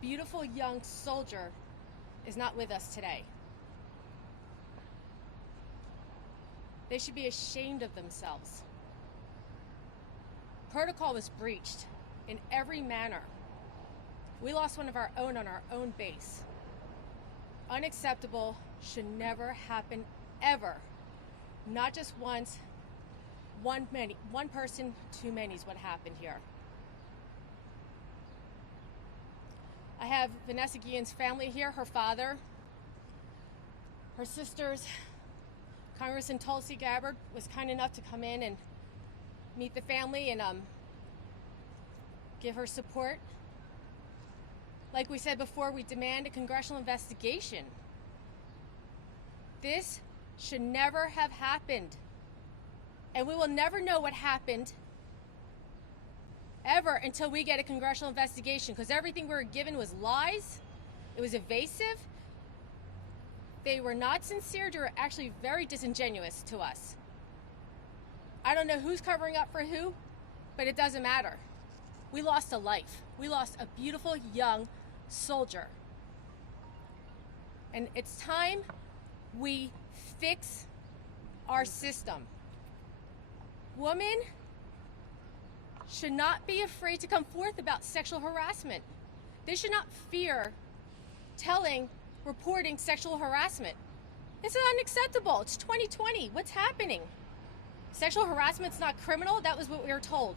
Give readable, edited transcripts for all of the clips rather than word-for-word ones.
beautiful young soldier is not with us today. They should be ashamed of themselves. Protocol was breached in every manner. We lost one of our own on our own base. Unacceptable, should never happen ever. Not just once, one person too many is what happened here. I have Vanessa Guillen's family here, her father, her sisters. Congressman Tulsi Gabbard was kind enough to come in and meet the family and give her support. Like we said before, we demand a congressional investigation. This should never have happened. And we will never know what happened ever until we get a congressional investigation, because everything we were given was lies. It was evasive. They were not sincere. They were actually very disingenuous to us. I don't know who's covering up for who, but it doesn't matter. We lost a life. We lost a beautiful young soldier. And it's time we fix our system. Women should not be afraid to come forth about sexual harassment. They should not fear reporting sexual harassment. This is unacceptable. It's 2020. What's happening? Sexual harassment's not criminal? That was what we were told.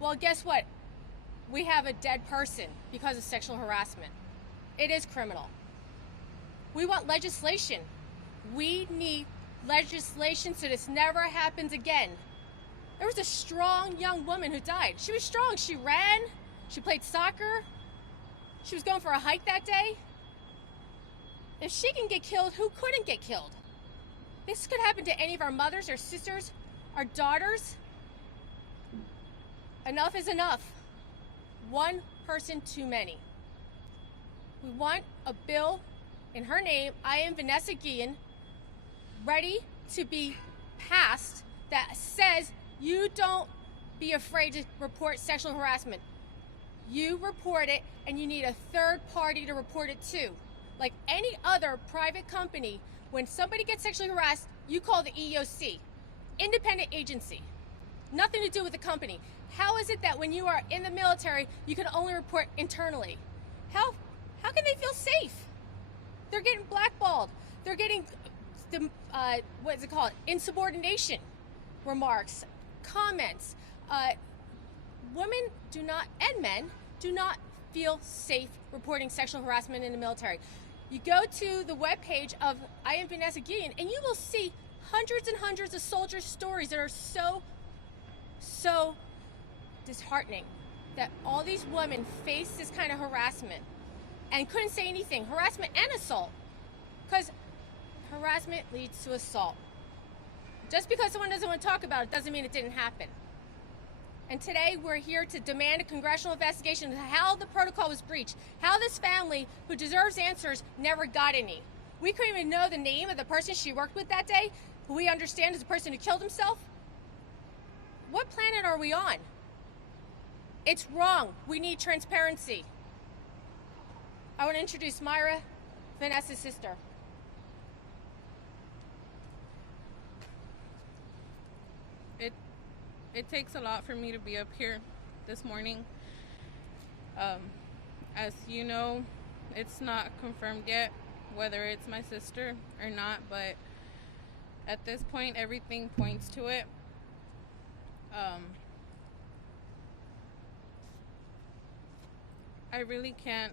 Well, guess what? We have a dead person because of sexual harassment. It is criminal. We want legislation. We need legislation so this never happens again. There was a strong young woman who died. She was strong. She ran. She played soccer. She was going for a hike that day. If she can get killed, who couldn't get killed? This could happen to any of our mothers, our sisters, our daughters. Enough is enough. One person too many. We want a bill in her name, I am Vanessa Guillen, ready to be passed that says you don't be afraid to report sexual harassment. You report it, and you need a third party to report it too. Like any other private company, when somebody gets sexually harassed, you call the EEOC, independent agency. Nothing to do with the company. How is it that when you are in the military, you can only report internally? How can they feel safe? They're getting blackballed. They're getting, what is it called? Insubordination remarks, comments. Women do not, and men, do not feel safe reporting sexual harassment in the military. You go to the webpage of I am Vanessa Guillen, and you will see hundreds and hundreds of soldiers' stories that are so disheartening, that all these women face this kind of harassment and couldn't say anything. Harassment and assault, because harassment leads to assault. Just because someone doesn't want to talk about it doesn't mean it didn't happen. And today we're here to demand a congressional investigation into how the protocol was breached, how this family, who deserves answers, never got any. We couldn't even know the name of the person she worked with that day, who we understand is the person who killed himself. What planet are we on? It's wrong. We need transparency. I want to introduce Myra, Vanessa's sister. It takes a lot for me to be up here this morning. As you know, it's not confirmed yet whether it's my sister or not, but at this point, everything points to it. I really can't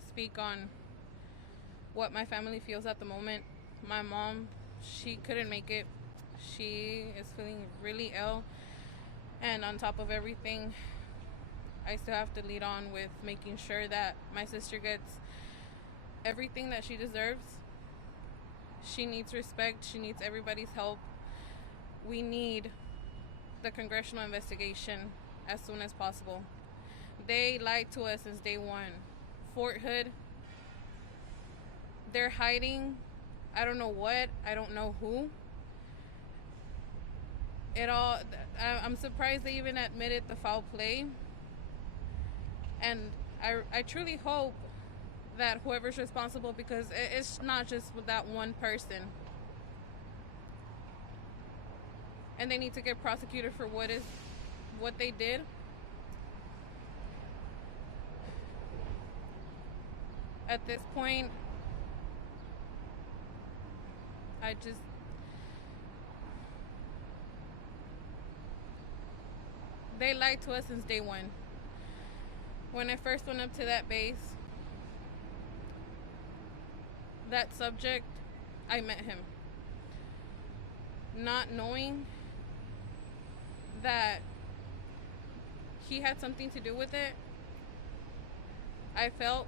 speak on what my family feels at the moment. My mom, she couldn't make it. She is feeling really ill. And on top of everything, I still have to lead on with making sure that my sister gets everything that she deserves. She needs respect. She needs everybody's help. We need the congressional investigation as soon as possible. They lied to us since day one. Fort Hood, they're hiding. I don't know what. I don't know who. I'm surprised they even admitted the foul play. And I truly hope that whoever's responsible, because it's not just with that one person. And they need to get prosecuted for what they did. At this point, they lied to us since day one. When I first went up to that base, that subject, I met him. Not knowing that he had something to do with it, I felt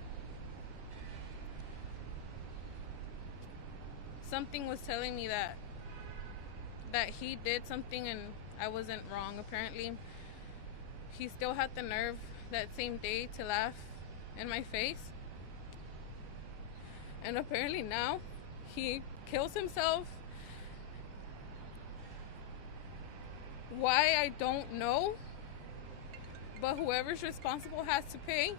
something was telling me that he did something and I wasn't wrong. Apparently, he still had the nerve that same day to laugh in my face. And apparently now he kills himself. Why, I don't know. But whoever's responsible has to pay.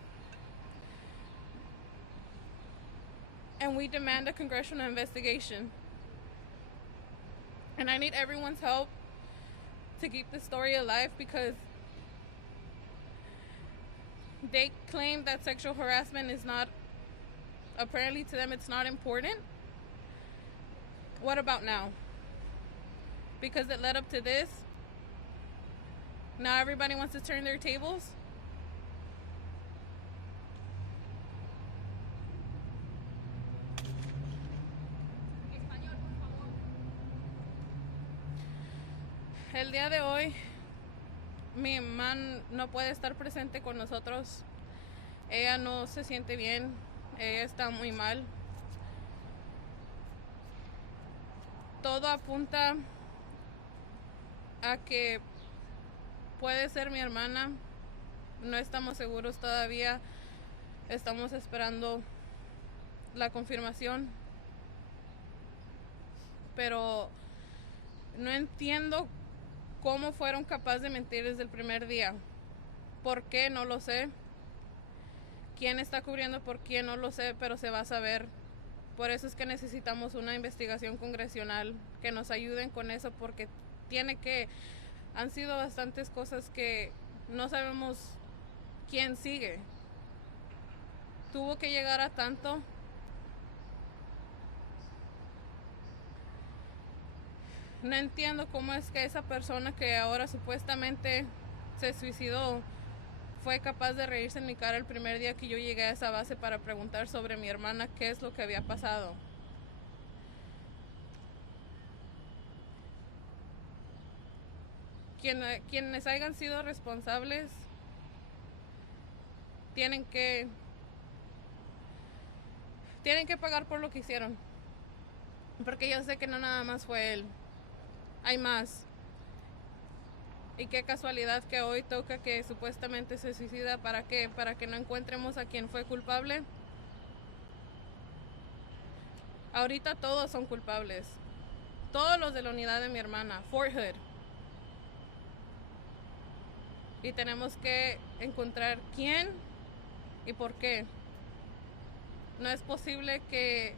And we demand a congressional investigation. And I need everyone's help to keep the story alive, because they claim that sexual harassment is not, apparently to them it's not important. What about now? Because it led up to this, now everybody wants to turn their tables. El día de hoy, mi mamá no puede estar presente con nosotros. Ella no se siente bien. Ella está muy mal. Todo apunta a que puede ser mi hermana. No estamos seguros todavía. Estamos esperando la confirmación. Pero no entiendo cómo fueron capaces de mentir desde el primer día. ¿Por qué? No lo sé. ¿Quién está cubriendo por quién? No lo sé, pero se va a saber. Por eso es que necesitamos una investigación congresional que nos ayuden con eso, porque han sido bastantes cosas que no sabemos quién sigue. Tuvo que llegar a tanto. No entiendo cómo es que esa persona que ahora supuestamente se suicidó fue capaz de reírse en mi cara el primer día que yo llegué a esa base para preguntar sobre mi hermana qué es lo que había pasado. Quienes hayan sido responsables tienen que pagar por lo que hicieron, porque yo sé que no nada más fue él. Hay más. Y qué casualidad que hoy toca que supuestamente se suicida. ¿Para qué? Para que no encontremos a quien fue culpable. Ahorita todos son culpables. Todos los de la unidad de mi hermana, Fort Hood. Y tenemos que encontrar quién y por qué. No es posible que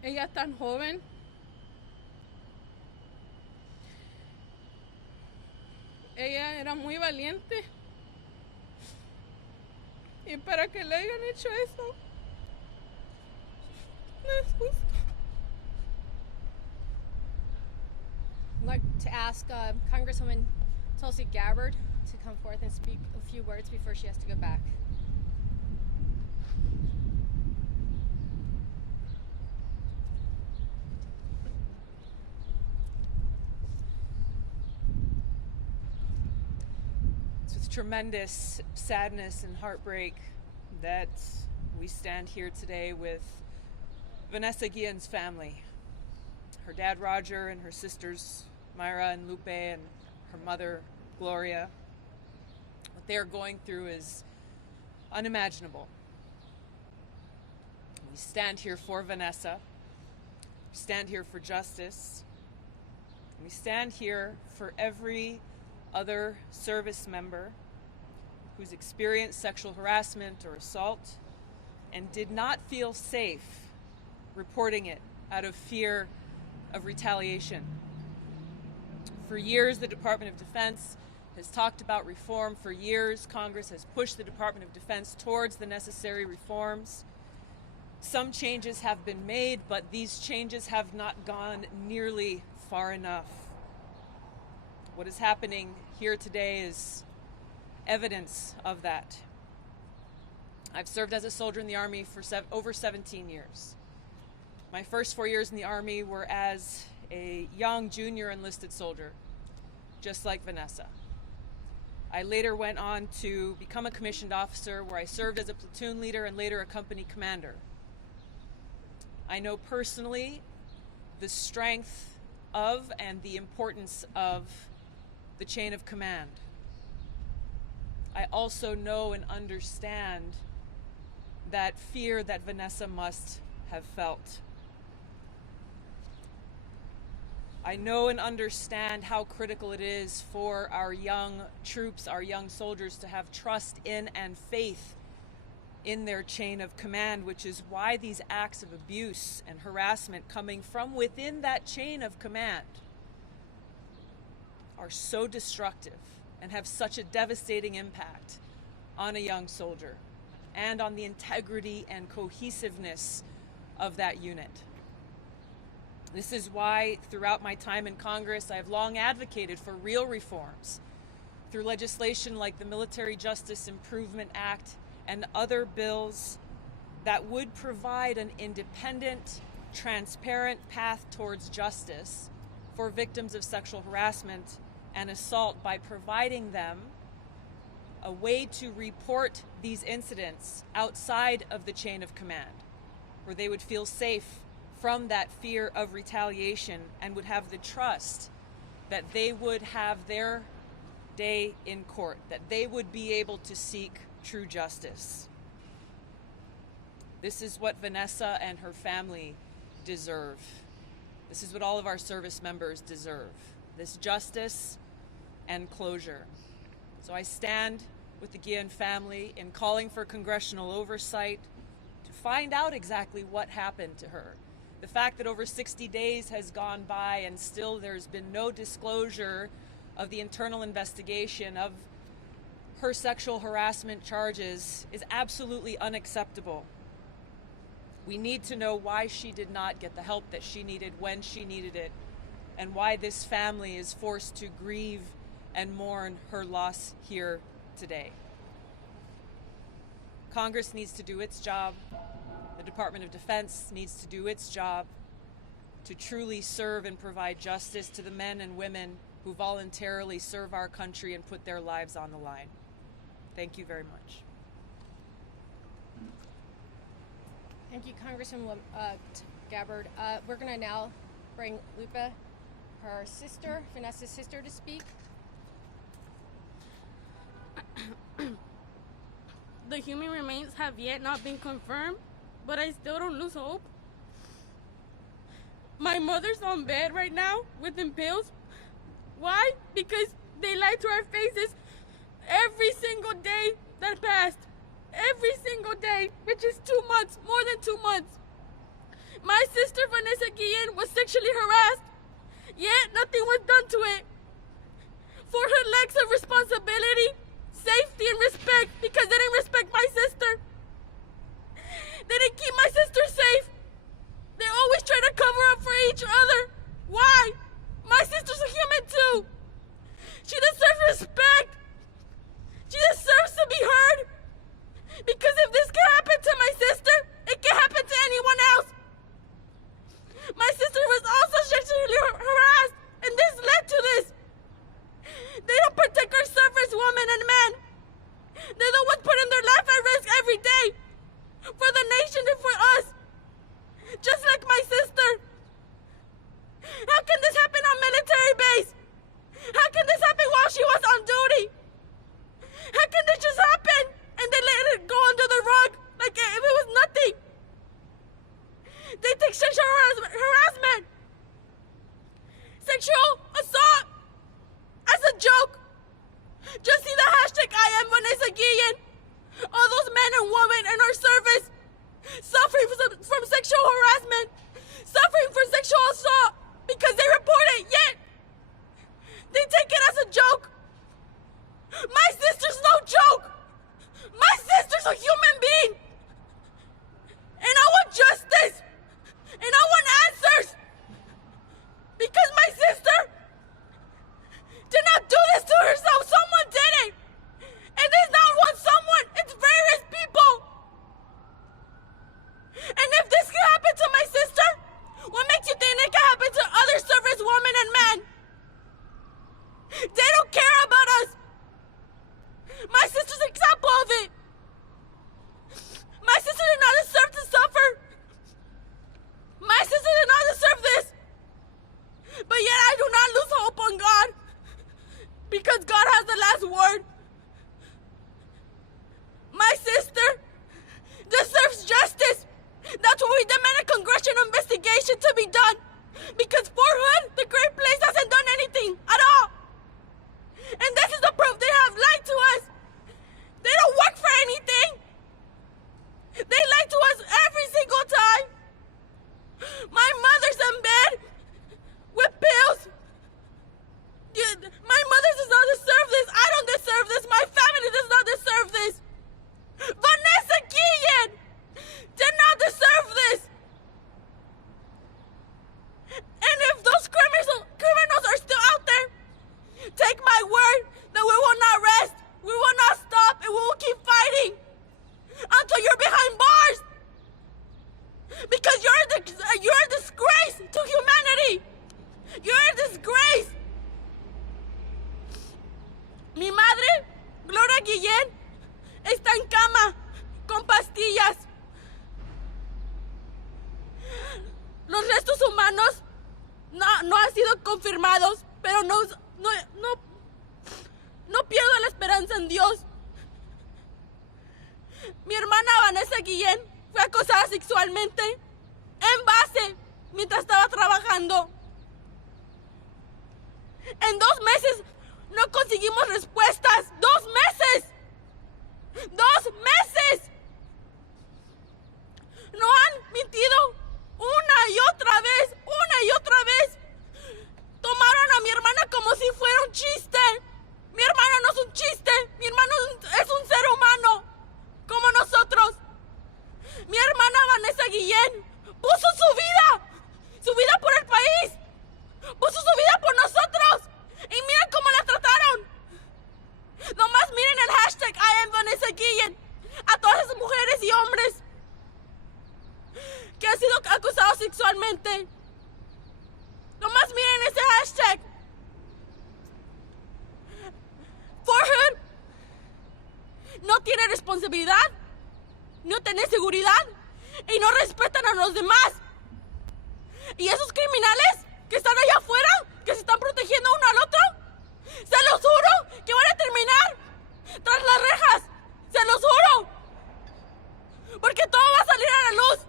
ella tan joven ella era muy valiente, y para que le hayan hecho eso no es justo. I'd like to ask Congresswoman Tulsi Gabbard to come forth and speak a few words before she has to go back. It's with tremendous sadness and heartbreak that we stand here today with Vanessa Guillen's family. Her dad, Roger, and her sisters, Myra and Lupe, and her mother, Gloria. What they are going through is unimaginable. We stand here for Vanessa. We stand here for justice. We stand here for every other service member who's experienced sexual harassment or assault and did not feel safe reporting it out of fear of retaliation. For years, the Department of Defense has talked about reform. For years, Congress has pushed the Department of Defense towards the necessary reforms. Some changes have been made, but these changes have not gone nearly far enough. What is happening here today is evidence of that. I've served as a soldier in the Army for over 17 years. My first 4 years in the Army were as a young junior enlisted soldier, just like Vanessa. I later went on to become a commissioned officer where I served as a platoon leader and later a company commander. I know personally the strength of and the importance of the chain of command. I also know and understand that fear that Vanessa must have felt. I know and understand how critical it is for our young troops, our young soldiers, to have trust in and faith in their chain of command, which is why these acts of abuse and harassment coming from within that chain of command are so destructive and have such a devastating impact on a young soldier and on the integrity and cohesiveness of that unit. This is why throughout my time in Congress, I have long advocated for real reforms through legislation like the Military Justice Improvement Act and other bills that would provide an independent, transparent path towards justice for victims of sexual harassment and assault by providing them a way to report these incidents outside of the chain of command, where they would feel safe from that fear of retaliation and would have the trust that they would have their day in court, that they would be able to seek true justice. This is what Vanessa and her family deserve. This is what all of our service members deserve, this justice and closure. So I stand with the Guillen family in calling for congressional oversight to find out exactly what happened to her. The fact that over 60 days has gone by and still there's been no disclosure of the internal investigation of her sexual harassment charges is absolutely unacceptable. We need to know why she did not get the help that she needed when she needed it, and why this family is forced to grieve and mourn her loss here today. Congress needs to do its job. The Department of Defense needs to do its job to truly serve and provide justice to the men and women who voluntarily serve our country and put their lives on the line. Thank you very much. Thank you, Congresswoman Gabbard. We're going to now bring Lupa, her sister, Vanessa's sister, to speak. The human remains have yet not been confirmed, but I still don't lose hope. My mother's on bed right now with them pills. Why? Because they lied to our faces every single day that passed. Every single day, which is 2 months, more than 2 months. My sister Vanessa Guillen was sexually harassed, yet nothing was done to it. For her lacks of responsibility, safety, and respect, because they didn't respect my sister. They didn't keep my sister safe. They always try to cover up for each other. Why? My sister's a human too. She deserves respect. She deserves to be heard. Because if this can happen to my sister, it can happen to anyone else. My sister was also sexually harassed, and this led to this. They don't protect our surface women and men. They're the ones putting their life at risk every day. For the nation and for us. Just like my sister. How can this happen on military base? How can this happen while she was on duty? How can this just happen and they let it go under the rug like if it was nothing? They take sexual harassment, sexual assault as a joke. Just see the hashtag I am Vanessa Guillen. All those men and women in our service suffering from sexual harassment, suffering from sexual assault because they report it, yet they take it as a joke. My sister's no joke. My sister's a human being. And I want justice. And I want answers. Because my sister did not do this to herself. Someone did it. And it's not one someone. It's various people. And if this can happen to my sister, what makes you think it can happen to other service women and men? They don't care about us. My sister's an example of it. My sister did not deserve to suffer. My sister did not deserve this. But yet I do not lose hope on God. Because God has the last word. My sister deserves justice. That's why we demand a congressional investigation to be done. Because for Hood, the great place, hasn't done anything at all. And this is the proof they have lied to us. They don't work for anything. They lie to us every single time. My mother's in bed with pills. My mother does not deserve this. I don't deserve this. My family does not deserve this. Vanessa Guillen did not deserve this. And if those criminals are still out there, take my word that we will not rest, we will not stop, and we will keep fighting until you're behind bars. Because you're a disgrace to humanity. You're a disgrace. Mi madre, Gloria Guillen, está en cama con pastillas. Los restos humanos no han sido confirmados, pero no pierdo la esperanza en Dios. Mi hermana Vanessa Guillen fue acosada sexualmente en base mientras estaba trabajando. En 2 meses no conseguimos respuestas. 2 meses. 2 meses. No han mentido una y otra vez. Tomaron a mi hermana como si fuera un chiste. Mi hermana no es un chiste. Mi hermano es un ser humano como nosotros. Mi hermana Vanessa Guillen puso su vida por el país, puso su vida por nosotros, y miren cómo la trataron. Nomás miren el hashtag I am Vanessa Guillen a todas esas mujeres y hombres que han sido acusados sexualmente. Nomás miren ese hashtag. Forhood no tiene responsabilidad, no tiene seguridad y no respetan a los demás. Y esos criminales que están allá afuera, que se están protegiendo uno al otro, se los juro que van a terminar tras las rejas. Se los juro. Porque todo va a salir a la luz.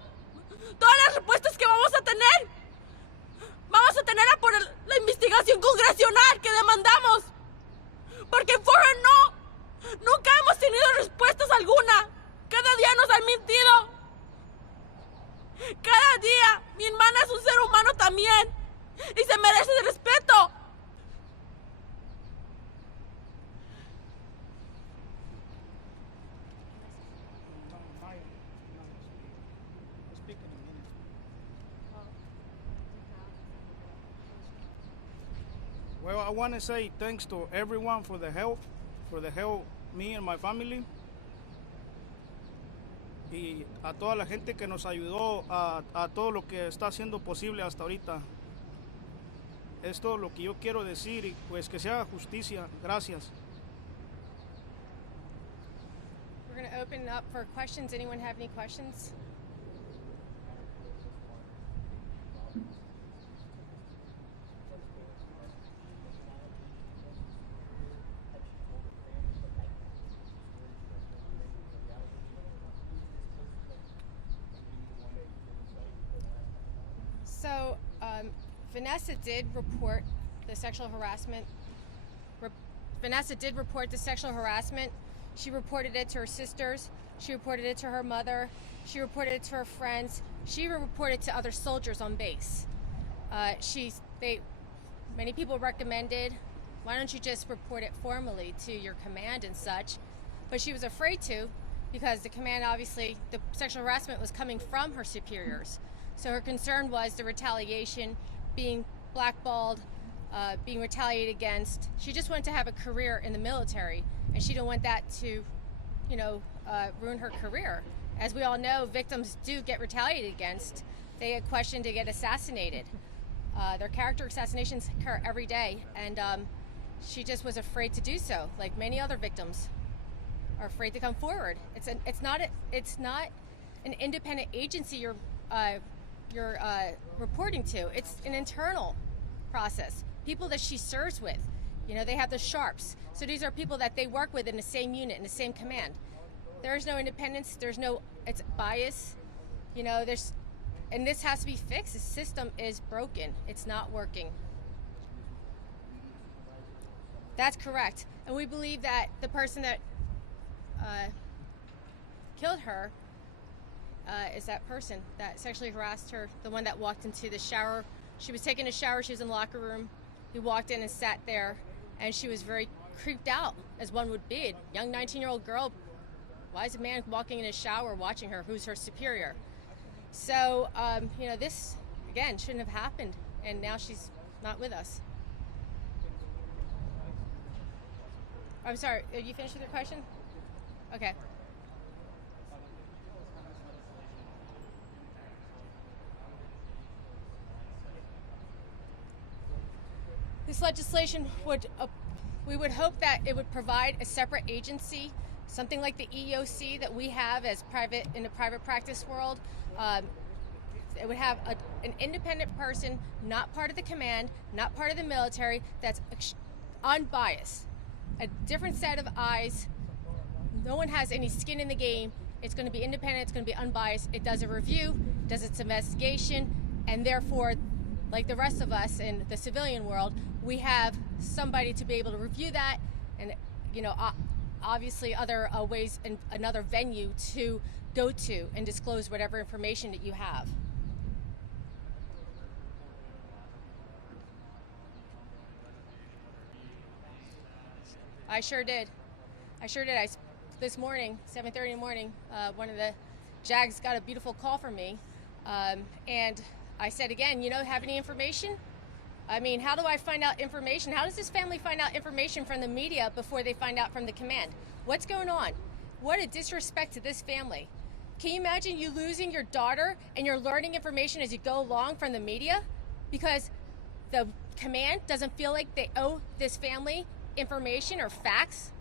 Todas las respuestas que vamos a tener por la investigación congresional que demandamos. Porque en Forhood nunca hemos tenido respuestas alguna. Cada día nos han mentido. Cada día. Mi hermana es un ser humano también. Y se merece el respeto. Well, I want to say thanks to everyone for the help me and my family. Y a toda la gente que nos ayudó a todo lo que está haciendo posible hasta ahorita. Es todo lo que yo quiero decir y pues que se haga justicia. Gracias. We're going to open up for questions. Anyone have any questions? So, Vanessa did report the sexual harassment. She reported it to her sisters. She reported it to her mother. She reported it to her friends. She even reported to other soldiers on base. Many people recommended, why don't you just report it formally to your command and such? But she was afraid to, because the command, obviously, the sexual harassment was coming from her superiors. So her concern was the retaliation, being blackballed, being retaliated against. She just wanted to have a career in the military, and she didn't want that to, ruin her career. As we all know, victims do get retaliated against. They get questioned, they get assassinated. Their character assassinations occur every day, and she just was afraid to do so, like many other victims are afraid to come forward. It's not an independent agency you're reporting to. It's an internal process. People that she serves with, they have the sharps. So these are people that they work with in the same unit, in the same command. There's no independence. It's bias. And this has to be fixed. The system is broken. It's not working. That's correct. And we believe that the person that killed her is that person that sexually harassed her, the one that walked into the shower. She was taking a shower. She was in the locker room. He walked in and sat there, and she was very creeped out, as one would be. A young 19-year-old girl. Why is a man walking in a shower watching her, who's her superior? So, this, again, shouldn't have happened, and now she's not with us. I'm sorry, are you finished with your question? Okay. This legislation we would hope that it would provide a separate agency, something like the EEOC that we have in the private practice world. It would have an independent person, not part of the command, not part of the military, that's unbiased. A different set of eyes. No one has any skin in the game. It's going to be independent, it's going to be unbiased. It does a review, does its investigation, and therefore, like the rest of us in the civilian world, we have somebody to be able to review that, and obviously other ways and another venue to go to and disclose whatever information that you have. I sure did. This morning, 7:30 in the morning, one of the JAGs got a beautiful call from me, and I said again, have any information? I mean, how do I find out information? How does this family find out information from the media before they find out from the command? What's going on? What a disrespect to this family. Can you imagine you losing your daughter and you're learning information as you go along from the media because the command doesn't feel like they owe this family information or facts?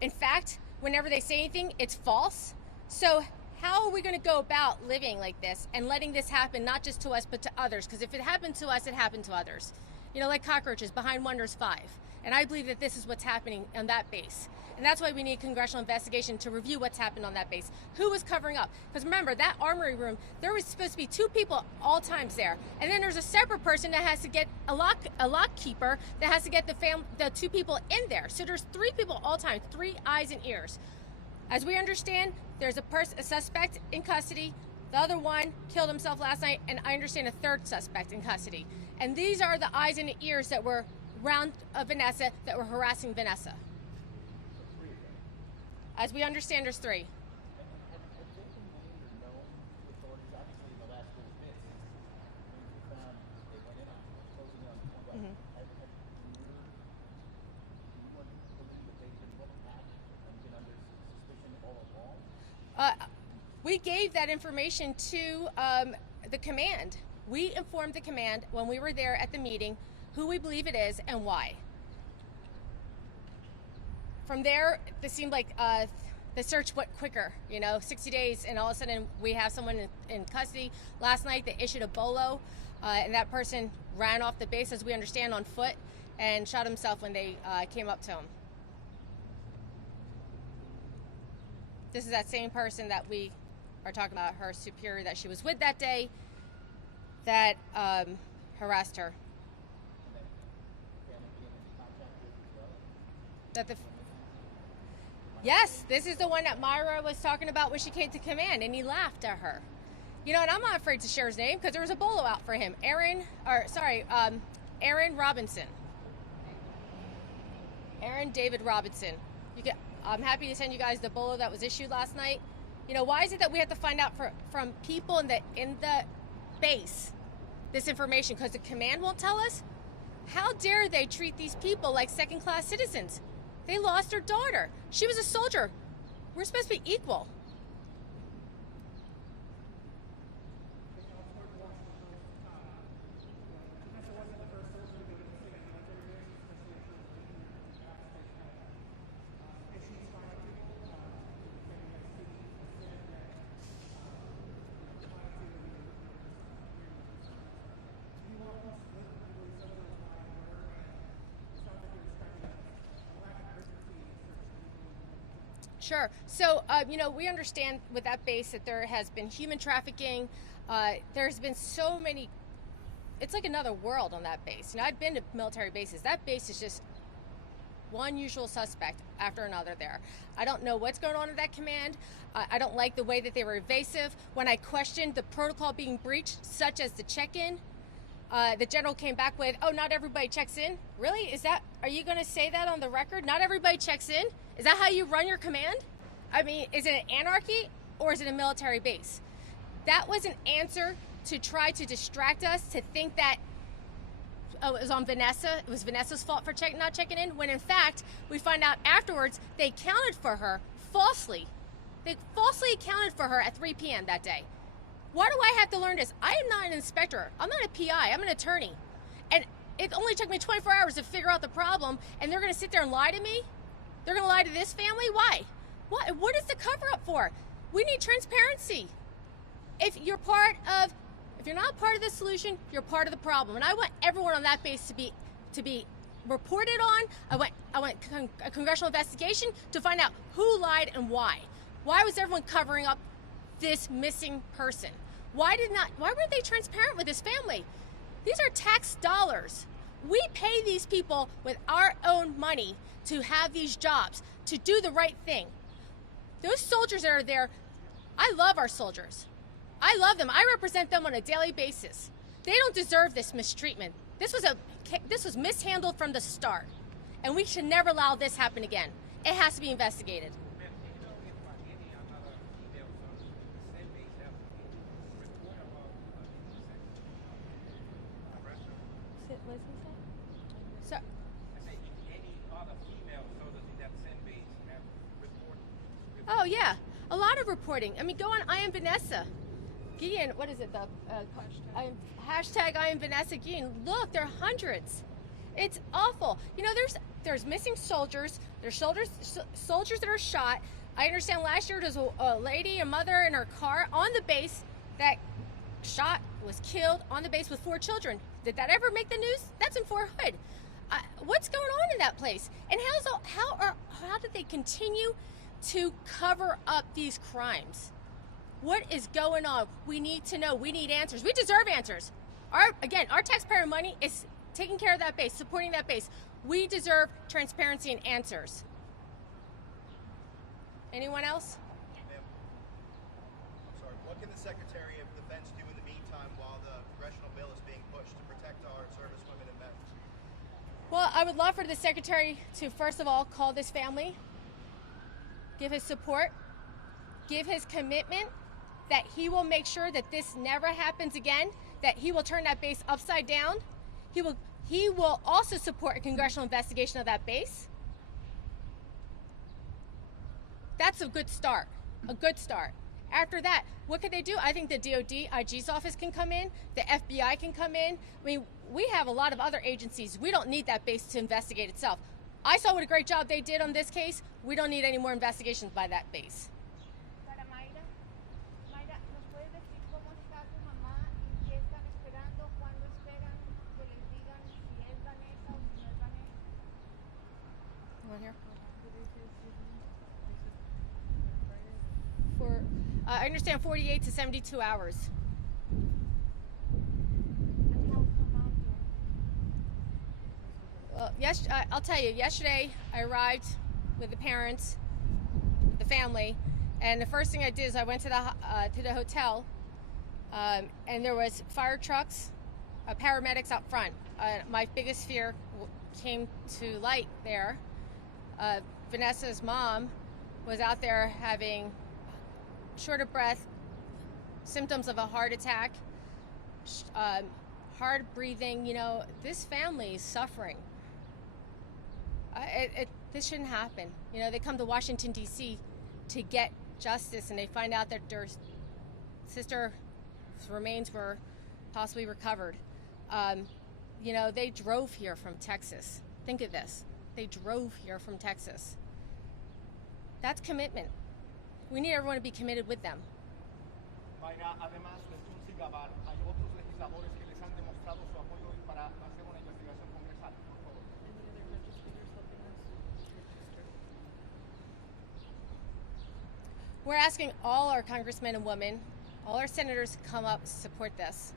In fact, whenever they say anything, it's false. So how are we going to go about living like this and letting this happen, not just to us, but to others? Because if it happened to us, it happened to others. Like cockroaches, behind wonders 5. And I believe that this is what's happening on that base. And that's why we need a congressional investigation to review what's happened on that base. Who was covering up? Because remember, that armory room, there was supposed to be 2 people all times there. And then there's a separate person that has to get a lock keeper that has to get the 2 people in there. So there's 3 people all time, 3 eyes and ears. As we understand, there's a suspect in custody. The other one killed himself last night, and I understand a 3rd suspect in custody. And these are the eyes and the ears that were around Vanessa, that were harassing Vanessa. As we understand, there's 3. We gave that information to the command. We informed the command when we were there at the meeting who we believe it is and why. From there, it seemed like the search went quicker, 60 days, and all of a sudden we have someone in custody. Last night they issued a bolo, and that person ran off the base, as we understand, on foot, and shot himself when they came up to him. This is that same person that we are talking about, her superior that she was with that day, that harassed her. Yes, this is the one that Myra was talking about when she came to command, and he laughed at her. You know, and I'm not afraid to share his name because there was a bolo out for him. Aaron Robinson. Aaron David Robinson. I'm happy to send you guys the bolo that was issued last night. You know, why is it that we have to find out from people in the base this information? Because the command won't tell us? How dare they treat these people like second-class citizens? They lost their daughter. She was a soldier. We're supposed to be equal. Sure. So, you know, we understand with that base that there has been human trafficking. There's been so many. It's like another world on that base. You know, I've been to military bases. That base is just one usual suspect after another there. I don't know what's going on in that command. I don't like the way that they were evasive. When I questioned the protocol being breached, such as the check-in, the general came back with, oh, not everybody checks in. Really? Are you going to say that on the record? Not everybody checks in? Is that how you run your command? I mean, is it an anarchy or is it a military base? That was an answer to try to distract us to think that, oh, it was on Vanessa. It was Vanessa's fault for not checking in, when in fact, we find out afterwards they counted for her falsely. They falsely accounted for her at 3 p.m. that day. Why do I have to learn this? I am not an inspector. I'm not a PI. I'm an attorney. And it only took me 24 hours to figure out the problem, and they're going to sit there and lie to me? They're going to lie to this family? Why? What is the cover-up for? We need transparency. If you're not part of the solution, you're part of the problem. And I want everyone on that base to be reported on. I want a congressional investigation to find out who lied and why. Why was everyone covering up this missing person? Why weren't they transparent with this family? These are tax dollars. We pay these people with our own money to have these jobs, to do the right thing. Those soldiers that are there, I love our soldiers. I love them. I represent them on a daily basis. They don't deserve this mistreatment. This was mishandled from the start, and we should never allow this happen again. It has to be investigated. So, oh yeah, a lot of reporting. I mean, go on. I am Vanessa Guillen. What is it? The hashtag I am Vanessa Guillen. Look, there are hundreds. It's awful. You know, there's missing soldiers. There's soldiers that are shot. I understand last year there was a lady, a mother in her car on the base that was killed on the base with 4 children. Did that ever make the news? That's in Fort Hood. What's going on in that place? And how did they continue to cover up these crimes? What is going on? We need to know. We need answers. We deserve answers. Our taxpayer money is taking care of that base, supporting that base. We deserve transparency and answers. Anyone else? Ma'am, I'm sorry. What can the Secretary of Defense do in the meantime while the congressional bill is being pushed to protect our servicewomen and men? Well, I would love for the Secretary to, first of all, call this family, give his support, give his commitment that he will make sure that this never happens again, that he will turn that base upside down. He will also support a congressional investigation of that base. That's a good start. A good start. After that, what could they do? I think the DOD, IG's office can come in. The FBI can come in. I mean, we have a lot of other agencies. We don't need that base to investigate itself. I saw what a great job they did on this case. We don't need any more investigations by that base. Para Mayra, ¿nos puedes decir cómo está tu mamá y qué están esperando? ¿Cuándo esperan que les digan si es Vanessa o si no es Vanessa? You want to hear? I understand 48 to 72 hours. And how's mama doing? Well, I'll tell you, yesterday I arrived with the parents. the family, and the first thing I did is I went to the hotel, and there was fire trucks, paramedics out front. My biggest fear came to light there. Vanessa's mom was out there having short of breath, symptoms of a heart attack, hard breathing. You know, this family is suffering. This shouldn't happen. You know, they come to Washington, D.C. to get justice, and they find out that their sister's remains were possibly recovered. You know, they drove here from Texas. Think of this. They drove here from Texas. That's commitment. We need everyone to be committed with them. Mayra, además de Tulsi Gabbard, hay otros legisladores que les han demostrado su apoyo hoy para hacer una investigación congresal. Por favor. We're asking all our congressmen and women, all our senators to come up and support this.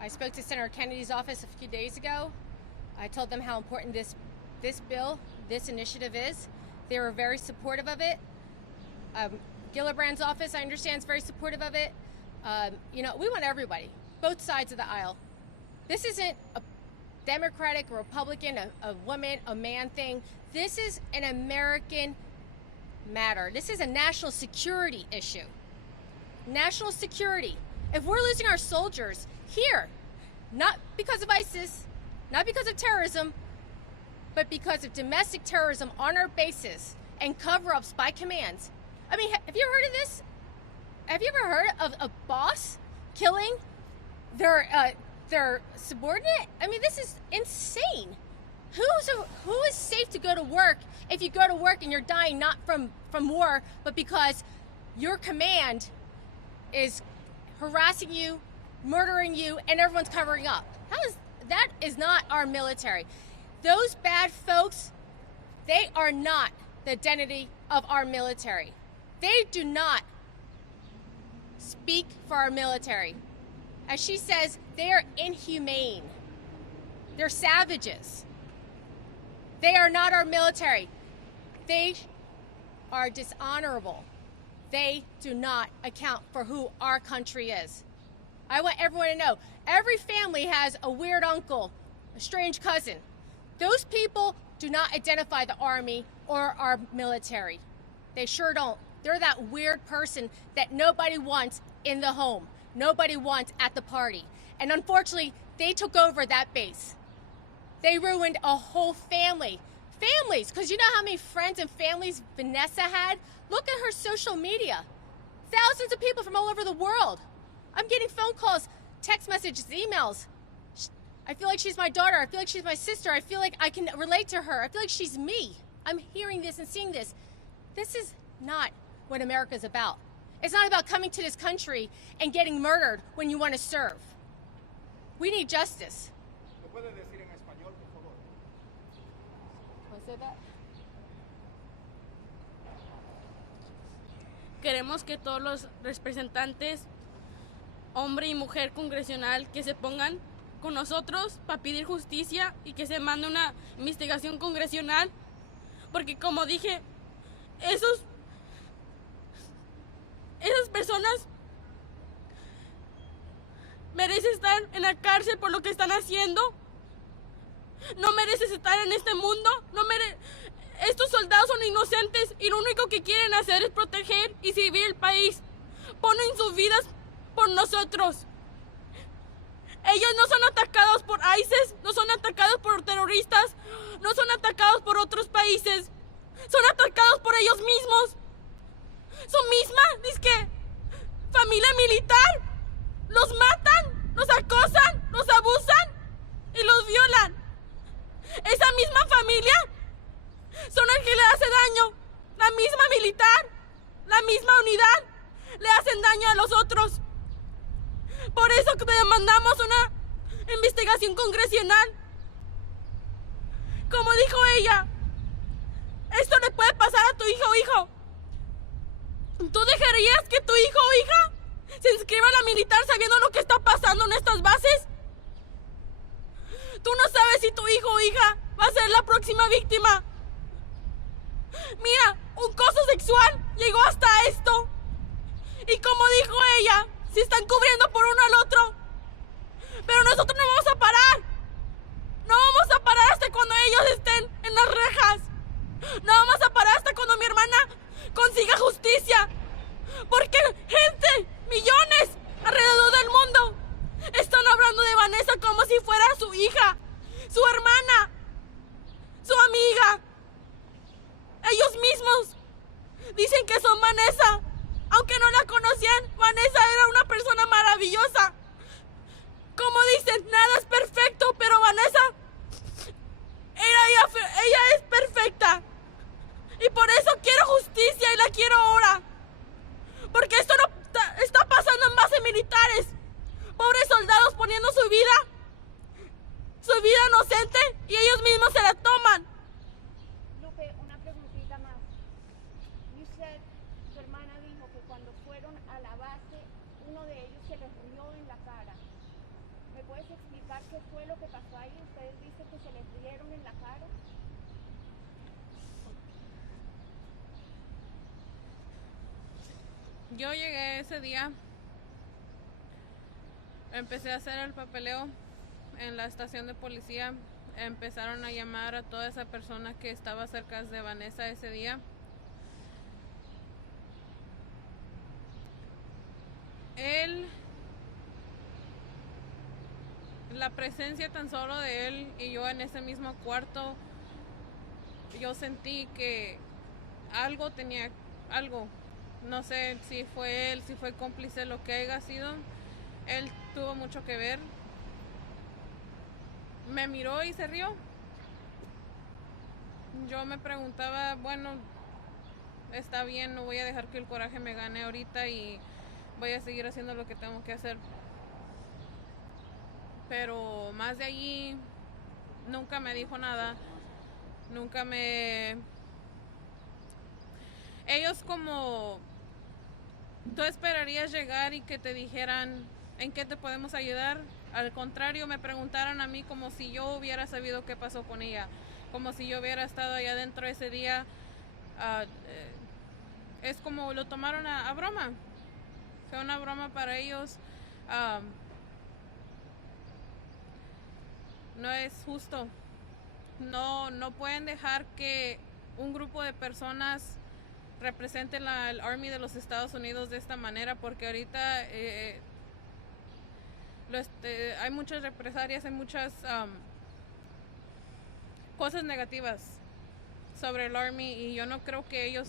I spoke to Senator Kennedy's office a few days ago. I told them how important this bill, this initiative is. They were very supportive of it. Gillibrand's office, I understand, is very supportive of it. You know, we want everybody, both sides of the aisle. This isn't a Democratic, Republican, a woman, a man thing. This is an American matter. This is a national security issue. National security. If we're losing our soldiers here, not because of ISIS, not because of terrorism, but because of domestic terrorism on our bases and cover-ups by commands. I mean, have you ever heard of this? Have you ever heard of a boss killing their subordinate? I mean, this is insane. Who is safe to go to work if you go to work and you're dying not from war, but because your command is harassing you, murdering you, and everyone's covering up? That is not our military. Those bad folks, they are not the identity of our military. They do not speak for our military. As she says, they are inhumane. They're savages. They are not our military. They are dishonorable. They do not account for who our country is. I want everyone to know, every family has a weird uncle, a strange cousin. Those people do not identify the Army or our military. They sure don't. They're that weird person that nobody wants in the home, nobody wants at the party. And unfortunately, they took over that base. They ruined a whole family. Families, because you know how many friends and families Vanessa had? Look at her social media. Thousands of people from all over the world. I'm getting phone calls, text messages, emails. I feel like she's my daughter. I feel like she's my sister. I feel like I can relate to her. I feel like she's me. I'm hearing this and seeing this. This is not what America's about. It's not about coming to this country and getting murdered when you want to serve. We need justice. ¿Lo puede decir en español, por favor? Want to say that? Queremos que todos los representantes, hombre y mujer congresional, que se pongan con nosotros para pedir justicia y que se mande una investigación congresional, porque como dije, esas personas merecen estar en la cárcel por lo que están haciendo. No mereces estar en este mundo. Estos soldados son inocentes y lo único que quieren hacer es proteger y servir el país. Ponen sus vidas por nosotros. Ellos no son atacados por ISIS, no son atacados por terroristas, no son atacados por otros países. Son atacados por ellos mismos. Su misma, dizque, familia militar. Los matan, los acosan, los abusan y los violan. Esa misma familia son el que le hace daño. La misma militar, la misma unidad, le hacen daño a los otros. Por eso que demandamos una investigación congresional. Como dijo ella, esto le puede pasar a tu hijo o hijo. ¿Tú dejarías que tu hijo o hija se inscriba a la militar sabiendo lo que está pasando en estas bases? Tú no sabes si tu hijo o hija va a ser la próxima víctima. Mira, un acoso sexual llegó si están cubriendo por uno al otro. Pero nosotros no vamos a parar. No vamos a parar hasta cuando ellos estén en las rejas. No vamos a parar hasta cuando mi hermana consiga justicia. Porque gente, millones alrededor del mundo están hablando de Vanessa como si fuera su hija, su hermana, su amiga. Ellos mismos dicen que son Vanessa. Aunque no la conocían, Vanessa era una persona maravillosa. Como dicen, nada es perfecto, pero Vanessa, ella es perfecta. Y por eso quiero justicia y la quiero ahora. Porque esto no está pasando en bases militares. Pobres soldados poniendo su vida inocente, y ellos mismos se la toman. Lupe, una preguntita más. Usted, su hermana dijo que cuando fueron a la base, uno de ellos se les rió en la cara. ¿Me puedes explicar qué fue lo que pasó ahí? Ustedes dicen que se les rieron en la cara. Yo llegué ese día, empecé a hacer el papeleo en la estación de policía. Empezaron a llamar a toda esa persona que estaba cerca de Vanessa ese día. La presencia tan solo de él y yo en ese mismo cuarto, yo sentí que algo, no sé si fue él, si fue cómplice, lo que haya sido, él tuvo mucho que ver. Me miró y se rió. Yo me preguntaba, bueno, está bien, no voy a dejar que el coraje me gane ahorita y voy a seguir haciendo lo que tengo que hacer. Pero más de allí, nunca me dijo nada. Ellos como... Tú esperarías llegar y que te dijeran, ¿en qué te podemos ayudar? Al contrario, me preguntaron a mí como si yo hubiera sabido qué pasó con ella. Como si yo hubiera estado allá adentro ese día. Es como lo tomaron a broma. Fue una broma para ellos. No es justo. No pueden dejar que un grupo de personas representen al Army de los Estados Unidos de esta manera, porque ahorita hay muchas represalias, hay muchas cosas negativas sobre el Army, y yo no creo que ellos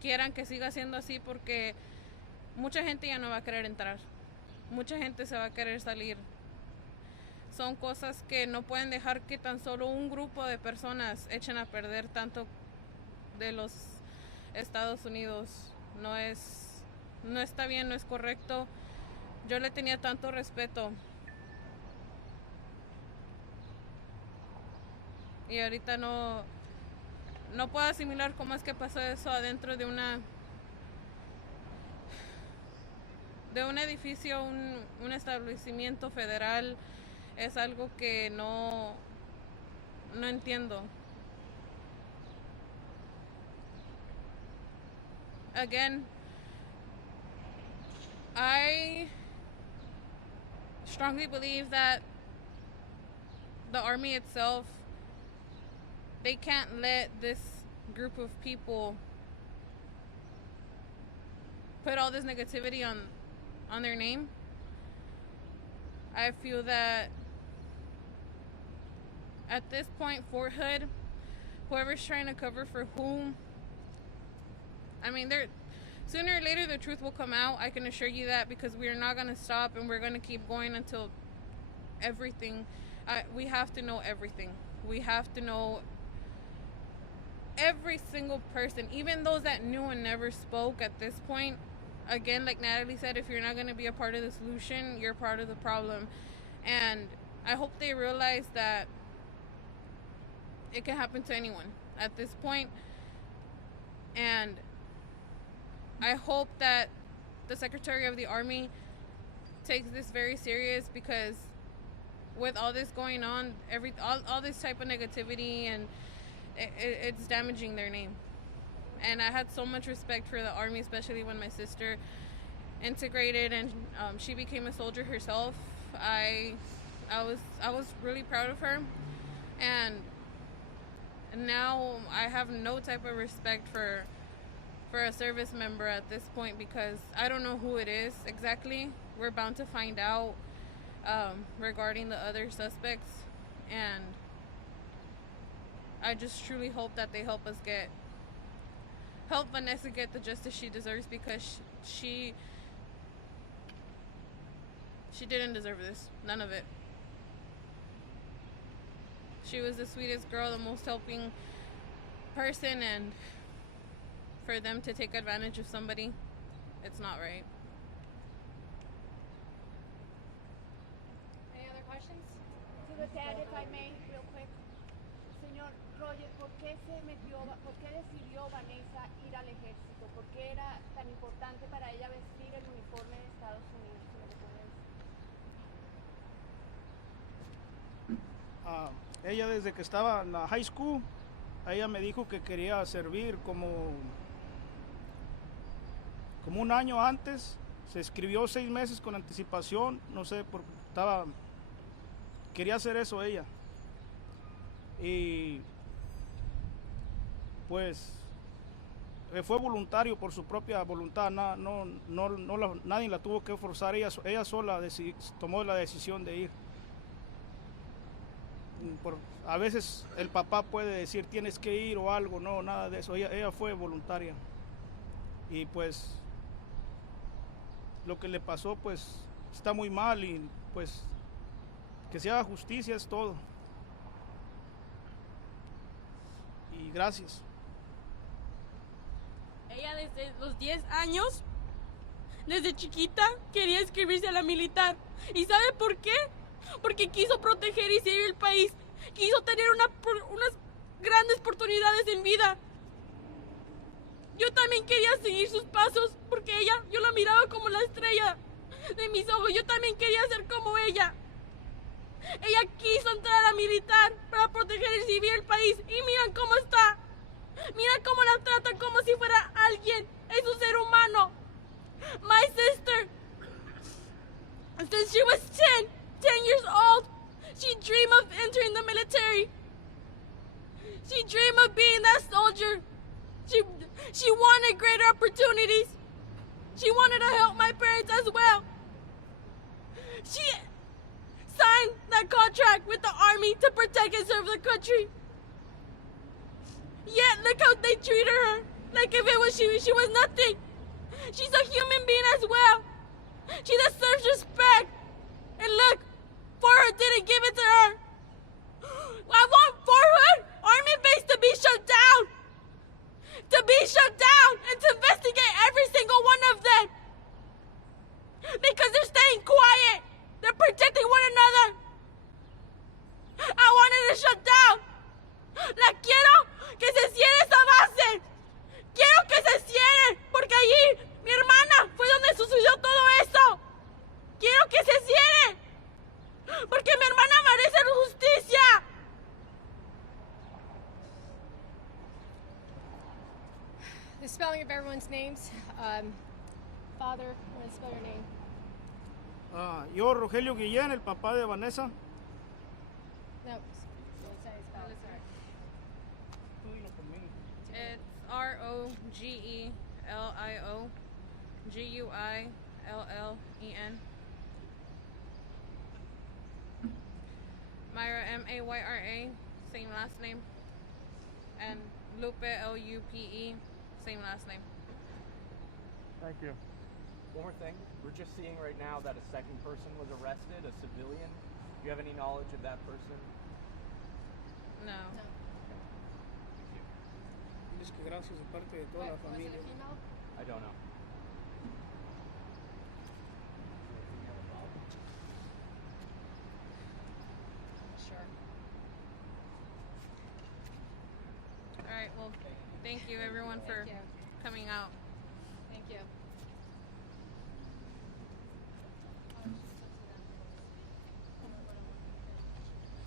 quieran que siga siendo así, porque mucha gente ya no va a querer entrar, mucha gente se va a querer salir. Son cosas que no pueden dejar que tan solo un grupo de personas echen a perder tanto de los Estados Unidos. No está bien, no es correcto. Yo le tenía tanto respeto. Y ahorita no puedo asimilar cómo es que pasó eso adentro de un edificio, un establecimiento federal. Es algo que no entiendo. Again, I strongly believe that the Army itself, they can't let this group of people put all this negativity on their name. I feel that at this point, Fort Hood, whoever's trying to cover for whom, I mean, sooner or later the truth will come out. I can assure you that, because we are not going to stop, and we're going to keep going until everything. We have to know everything. We have to know every single person, even those that knew and never spoke at this point. Again, like Natalie said, if you're not going to be a part of the solution, you're part of the problem. And I hope they realize that it can happen to anyone at this point. And I hope that the Secretary of the Army takes this very serious, because with all this going on, all this type of negativity, and it's damaging their name. And I had so much respect for the Army, especially when my sister integrated and she became a soldier herself. I was really proud of her, and now I have no type of respect for a service member at this point, because I don't know who it is exactly. We're bound to find out regarding the other suspects, and I just truly hope that they help Vanessa get the justice she deserves, because she didn't deserve this. None of it. She was the sweetest girl, the most helping person, and for them to take advantage of somebody, it's not right. Any other questions? To the dad, if I may, real quick. Señor Roger, ¿por qué decidió Vanessa ir al ejército? ¿Por qué era tan importante para ella vestir el uniforme de Estados Unidos? ¿Se lo puede decir? Ella desde que estaba en la high school, ella me dijo que quería servir como un año antes. Se escribió 6 meses con anticipación, no sé, porque quería hacer eso ella. Y pues fue voluntario por su propia voluntad, nadie la tuvo que forzar, ella sola tomó la decisión de ir. A veces el papá puede decir tienes que ir o algo, no, nada de eso, ella fue voluntaria. Y pues lo que le pasó pues está muy mal, y pues que se haga justicia es todo. Y gracias. Ella desde los 10 años, desde chiquita, quería inscribirse a la militar. ¿Y sabe por qué? Porque quiso proteger y servir el país. Quiso tener unas grandes oportunidades en vida. Yo también quería seguir sus pasos, porque yo la miraba como la estrella de mis ojos. Yo también quería ser como ella. Ella quiso entrar a la militar para proteger y servir el país. Y miren cómo está. Miren cómo la tratan como si fuera alguien. Es un ser humano. My sister, since she was 10 years old, she dreamed of entering the military. She dreamed of being that soldier. She wanted greater opportunities. She wanted to help my parents as well. She signed that contract with the army to protect and serve the country. Yet look how they treated her, like if it was she was nothing. She's a human being as well. She deserves respect. And look, Fort didn't give it to her. I want Fort Hood Army base to be shut down. To be shut down and to investigate every single one of them. Because they're staying quiet. They're protecting one another. I want it to shut down. La quiero que se cierre esa base. Quiero que se cierre, porque allí mi hermana fue donde sucedió todo eso. Quiero que se cierre, porque mi hermana merece justicia. The spelling of everyone's names. Father, I'm going to spell your name. Yo, Rogelio Guillen, el papá de Vanessa. No. It's ROGELIO GUILLEN. Myra, MAYRA, same last name. And Lupe, LUPE, same last name. Thank you. One more thing. We're just seeing right now that a second person was arrested, a civilian. Do you have any knowledge of that person? No. Es que gracias de parte de toda la familia. I don't know. Sure. All right, well, thank you everyone for you. coming out. Thank you.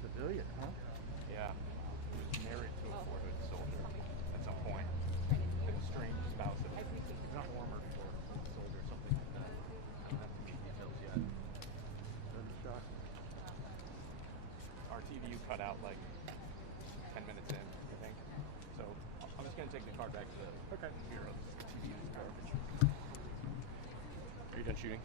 Civilian, huh? Yeah. He was married to a Fort Hood soldier at some point. An estranged spouse. He's not warmer for a soldier, something like that. cut out like 10 minutes in, I think. So I'm just gonna take the car back to the bureau. Are you done shooting?